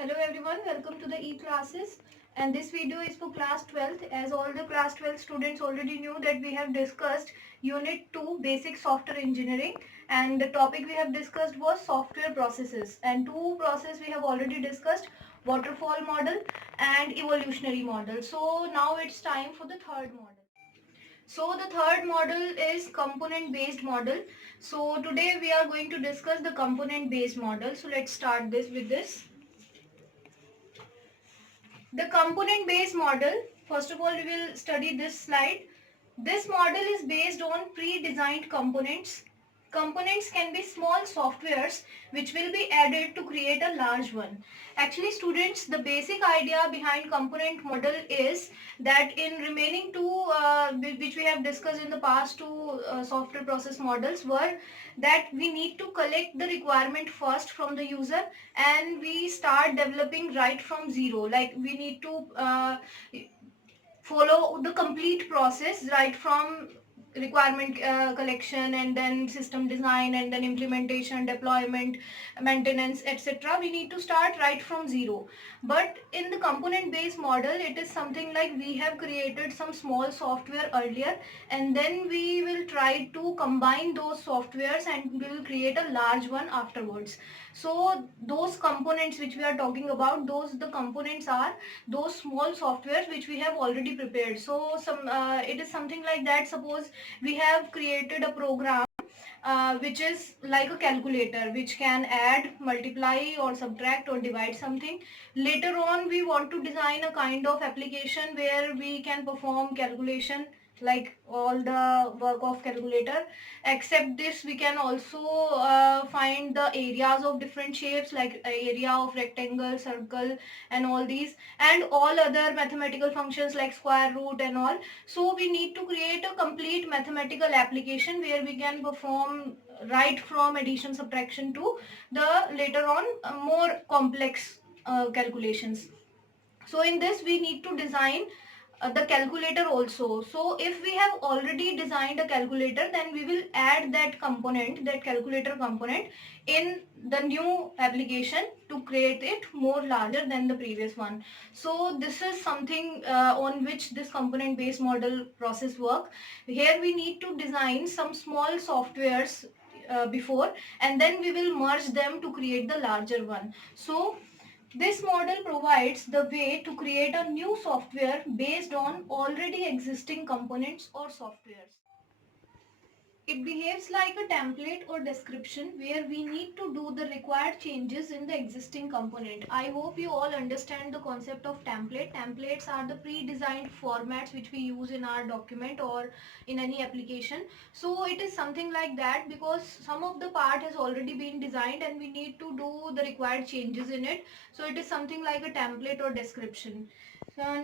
Hello everyone, welcome to the e-classes, and this video is for class 12th. As all the class 12 students already knew that we have discussed unit 2 basic software engineering, and the topic we have discussed was software processes, and two process we have already discussed, waterfall model and evolutionary model. So now it's time for the third model. So the third model is component based model. So today we are going to discuss the component based model. So let's start this with this. The component based model, first of all we will study this slide. This model is based on pre-designed components. Components can be small softwares which will be added to create a large one. Actually students, the basic idea behind component model is that in remaining two which we have discussed in the past two software process models were that we need to collect the requirement first from the user and we start developing right from zero. Like we need to follow the complete process right from requirement collection and then system design and then implementation, deployment, maintenance, etc. We need to start right from zero. But in the component based model it is something like we have created some small software earlier and then we will try to combine those softwares and we will create a large one afterwards. So those components which we are talking about, those the components are those small softwares which we have already prepared. So it is something like that. Suppose we have created a program which is like a calculator which can add, multiply or subtract or divide something. Later on we want to design a kind of application where we can perform calculation like all the work of calculator. Except this, we can also find the areas of different shapes like area of rectangle, circle and all these, and all other mathematical functions like square root and all. So we need to create a complete mathematical application where we can perform right from addition, subtraction to the later on more complex calculations. So in this we need to design the calculator also. So if we have already designed a calculator, then we will add that component, that calculator component in the new application to create it more larger than the previous one. So this is something on which this component based model process work. Here we need to design some small softwares before and then we will merge them to create the larger one. So this model provides the way to create a new software based on already existing components or softwares. It behaves like a template or description where we need to do the required changes in the existing component. I hope you all understand the concept of template. Templates are the pre-designed formats which we use in our document or in any application. So it is something like that because some of the part has already been designed and we need to do the required changes in it. So it is something like a template or description.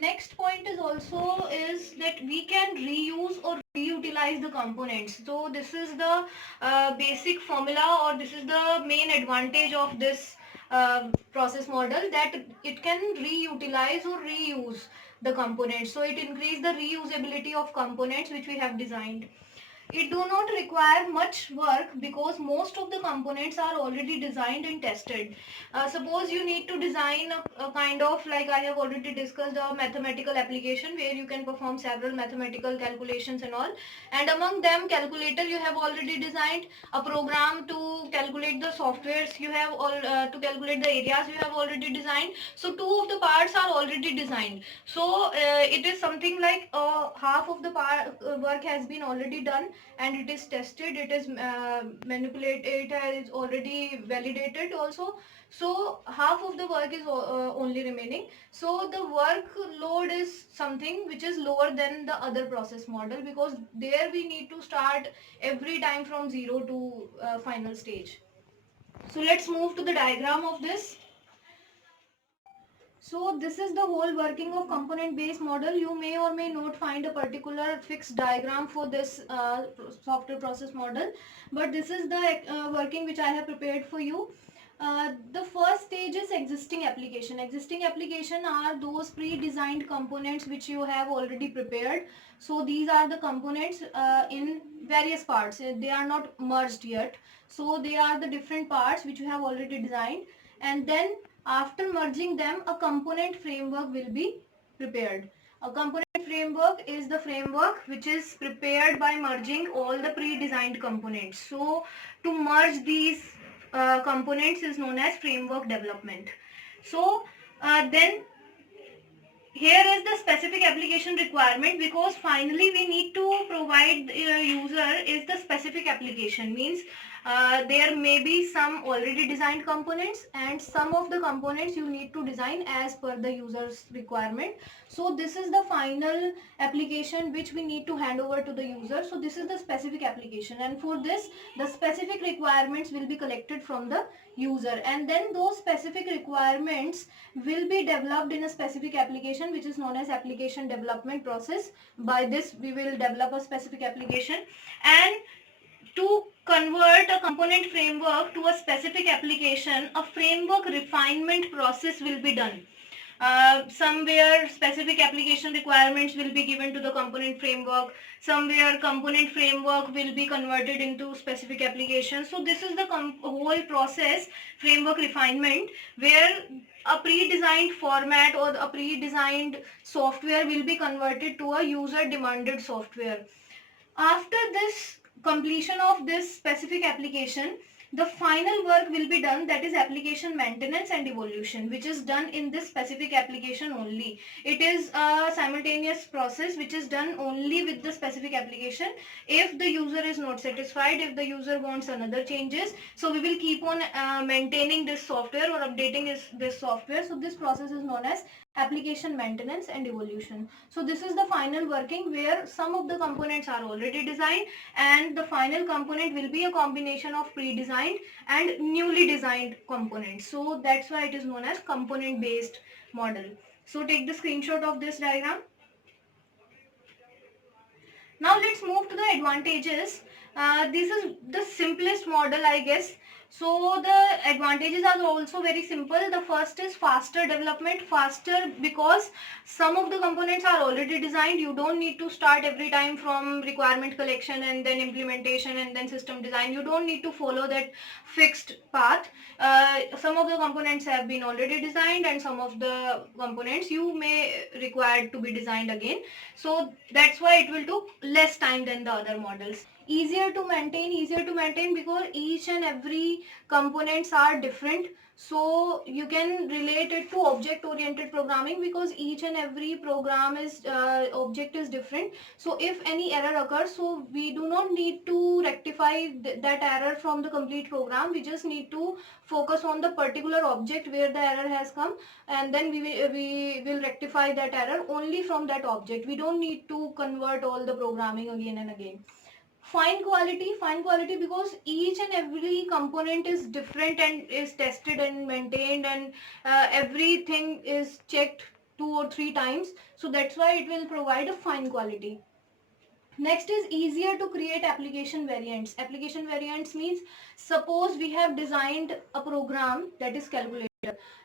Next point is also is that we can reuse or reutilize the components. So this is the basic formula or this is the main advantage of this process model, that it can reutilize or reuse the components. So it increases the reusability of components which we have designed. It do not require much work because most of the components are already designed and tested. Suppose you need to design a kind of, like I have already discussed, a mathematical application where you can perform several mathematical calculations and all. And among them, calculator you have already designed, a program to calculate the softwares you have all to calculate the areas you have already designed. So two of the parts are already designed. So it is something like half of the work has been already done and it is tested, it is manipulated, it is already validated also. So half of the work is only remaining. So the workload is something which is lower than the other process model because there we need to start every time from zero to final stage. So let's move to the diagram of this. So this is the whole working of component based model. You may or may not find a particular fixed diagram for this software process model, but this is the working which I have prepared for you. The first stage is existing application. Existing application are those pre-designed components which you have already prepared. So these are the components in various parts. They are not merged yet. So they are the different parts which you have already designed. and then after merging them, a component framework will be prepared. A component framework is the framework which is prepared by merging all the pre-designed components. So to merge these components is known as framework development. So then here is the specific application requirement, because finally we need to provide user is the specific application. Means there may be some already designed components, and some of the components you need to design as per the user's requirement. So this is the final application which we need to hand over to the user. So this is the specific application, and for this the specific requirements will be collected from the user, and then those specific requirements will be developed in a specific application which is known as application development process. By this we will develop a specific application, and to convert a component framework to a specific application, a framework refinement process will be done. Somewhere specific application requirements will be given to the component framework, somewhere component framework will be converted into specific application. So this is the whole process, framework refinement, where a pre-designed format or a pre-designed software will be converted to a user demanded software. After this completion of this specific application, the final work will be done, that is application maintenance and evolution, which is done in this specific application only. It is a simultaneous process which is done only with the specific application. If the user is not satisfied, if the user wants another changes, so we will keep on maintaining this software or updating this software. So this process is known as application maintenance and evolution. So this is the final working, where some of the components are already designed, and the final component will be a combination of pre-designed and newly designed components. So that's why it is known as component based model. So take the screenshot of this diagram. Now let's move to the advantages. This is the simplest model, I guess. So the advantages are also very simple. The first is faster development. Faster because some of the components are already designed. You don't need to start every time from requirement collection and then implementation and then system design. You don't need to follow that fixed path. Some of the components have been already designed, and some of the components you may require to be designed again. So that's why it will take less time than the other models. Easier to maintain because each and every components are different. So you can relate it to object oriented programming, because each and every program is object is different. So if any error occurs, so we do not need to rectify that error from the complete program. We just need to focus on the particular object where the error has come, and then we will rectify that error only from that object. We don't need to convert all the programming again and again. Fine quality because each and every component is different and is tested and maintained, and everything is checked 2 or 3 times. So that's why it will provide a fine quality. Next is easier to create application variants. Application variants means, suppose we have designed a program that is calculator.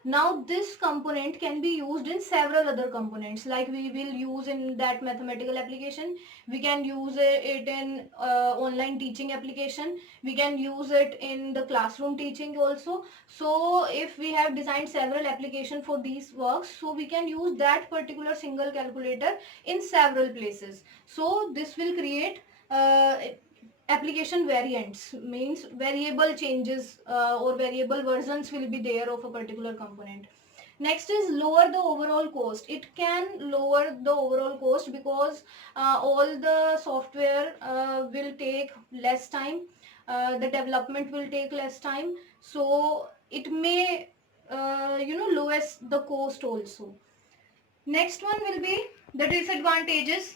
Now this component can be used in several other components, like we will use in that mathematical application, we can use it in online teaching application, we can use it in the classroom teaching also. So if we have designed several applications for these works, so we can use that particular single calculator in several places. So this will create application variants, means variable changes or variable versions will be there of a particular component. Next is lower the overall cost. It can lower the overall cost because all the software will take less time, the development will take less time, so it may lowest the cost also. Next one will be the disadvantages,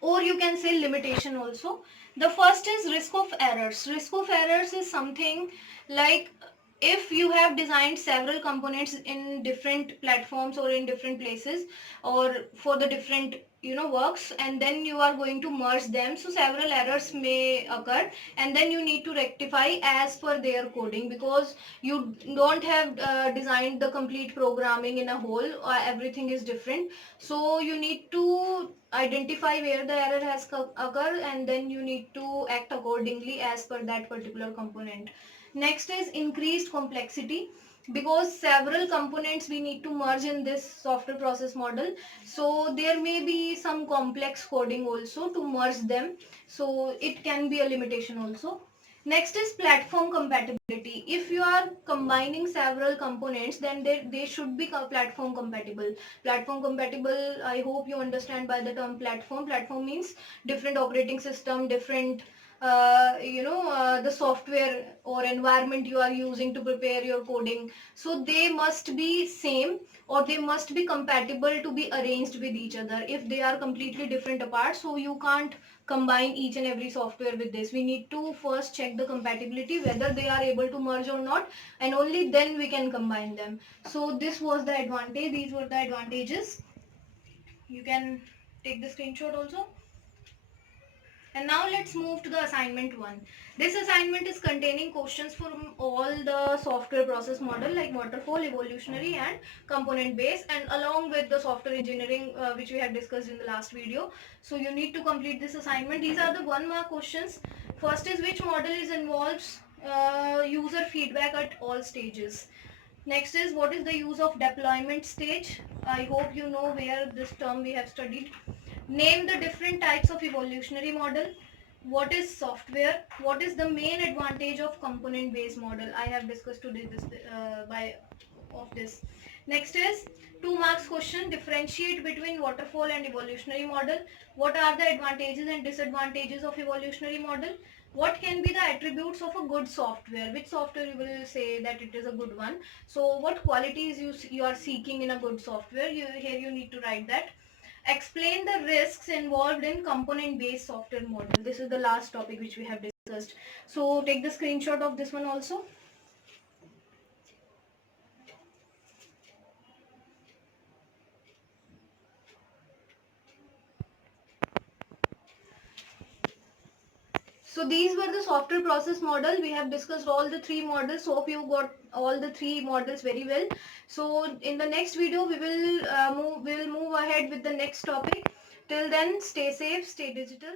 or you can say limitation also. The first is risk of errors. Risk of errors is something like, if you have designed several components in different platforms or in different places or for the different works, and then you are going to merge them, so several errors may occur, and then you need to rectify as per their coding, because you don't have designed the complete programming in a whole, everything is different. So you need to identify where the error has occurred, and then you need to act accordingly as per that particular component. Next is increased complexity. because several components we need to merge in this software process model, so there may be some complex coding also to merge them, so it can be a limitation also. Next is platform compatibility. If you are combining several components, then they should be platform compatible. Platform compatible, I hope you understand by the term platform. Platform means different operating system, different the software or environment you are using to prepare your coding, so they must be same or they must be compatible to be arranged with each other. If they are completely different apart, so you can't combine each and every software with this. We need to first check the compatibility, whether they are able to merge or not, and only then we can combine them. So this was the advantage, these were the advantages. You can take the screenshot also. And now let's move to the assignment 1. This assignment is containing questions from all the software process model like waterfall, evolutionary and component based, and along with the software engineering which we had discussed in the last video. So you need to complete this assignment. These are the 1 mark questions. First is which model is involves user feedback at all stages. Next is what is the use of deployment stage. I hope you know where this term we have studied. Name the different types of evolutionary model. What is software? What is the main advantage of component based model? I have discussed today this by of this. Next is 2 marks question. Differentiate between waterfall and evolutionary model. What are the advantages and disadvantages of evolutionary model? What can be the attributes of a good software? Which software you will say that it is a good one? So what qualities you are seeking in a good software? Here you need to write that. Explain the risks involved in component-based software model. This is the last topic which we have discussed. So take the screenshot of this one also. So these were the software process model. We have discussed all the 3 models. Hope you got all the 3 models very well. So in the next video, we will move ahead with the next topic. Till then, stay safe, stay digital.